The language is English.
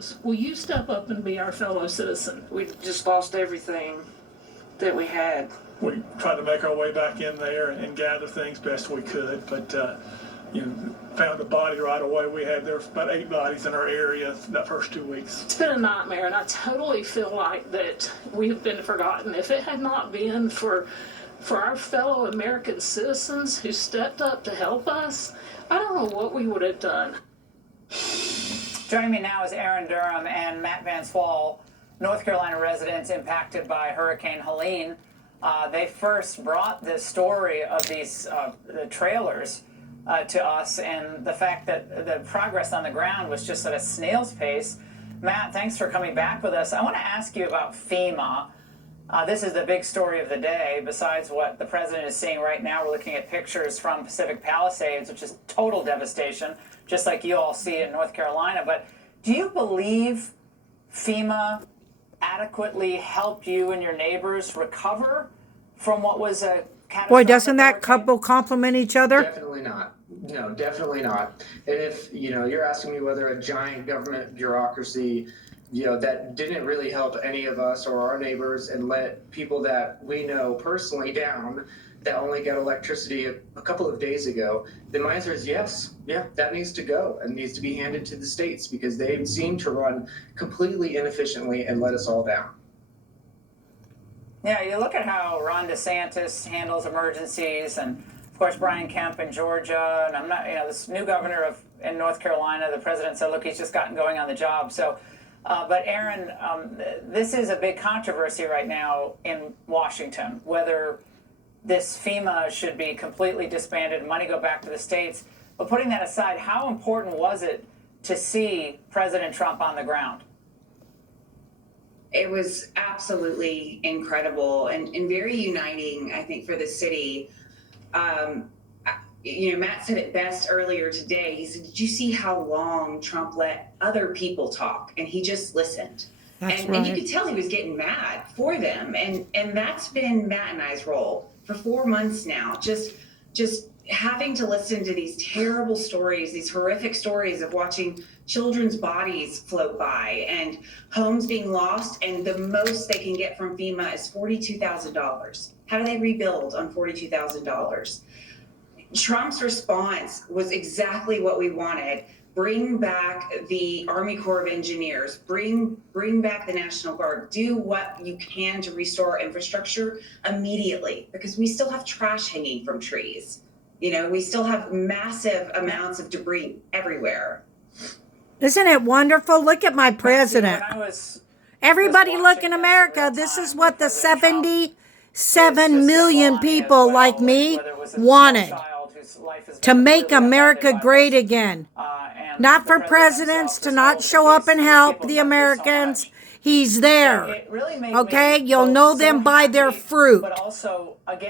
heroes. Will you step up and be our fellow citizen? We just lost everything that we had. We tried to make our way back in there and gather things best we could, but found a body right away. There was about 8 bodies in our area that first 2 weeks. It's been a nightmare, and I totally feel like that we have been forgotten. If it had not been for our fellow American citizens who stepped up to help us, I don't know what we would have done. Joining me now is Aaron Durham and Matt Vance Wall, North Carolina residents impacted by Hurricane Helene. They first brought this story of these the trailers to us, and the fact that the progress on the ground was just at a snail's pace. Matt, thanks for coming back with us. I want to ask you about FEMA. This is the big story of the day. Besides what the president is seeing right now, we're looking at pictures from Pacific Palisades, which is total devastation, just like you all see in North Carolina. But do you believe FEMA adequately helped you and your neighbors recover from what was a catastrophic Boy, doesn't that hurricane? couple complement each other? Definitely not. No, definitely not. And if, you're asking me whether a giant government bureaucracy, that didn't really help any of us or our neighbors and let people that we know personally down, that only got electricity a couple of days ago, then my answer is yes. Yeah, that needs to go and needs to be handed to the states because they seem to run completely inefficiently and let us all down. Yeah, you look at how Ron DeSantis handles emergencies, and of course Brian Kemp in Georgia, and I'm not, this new governor in North Carolina, the president said, look, he's just gotten going on the job. So, but Aaron, this is a big controversy right now in Washington, whether this FEMA should be completely disbanded, money go back to the states. But putting that aside, how important was it to see President Trump on the ground? It was absolutely incredible and very uniting, I think, for the city. Matt said it best earlier today. He said, did you see how long Trump let other people talk? And he just listened. That's and right. And you could tell he was getting mad for them. And that's been Matt and I's role for 4 months now. Just having to listen to these terrible stories, these horrific stories of watching children's bodies float by and homes being lost, and the most they can get from FEMA is $42,000. How do they rebuild on $42,000? Trump's response was exactly what we wanted. Bring back the Army Corps of Engineers, bring back the National Guard, do what you can to restore infrastructure immediately, because we still have trash hanging from trees. We still have massive amounts of debris everywhere. Isn't it wonderful? Look at my president. Everybody look in America. This is what the 77 million people like me wanted. To make America great again. Not for presidents to not show up and help the Americans. He's there. Okay? You'll know them by their fruit. But also, again,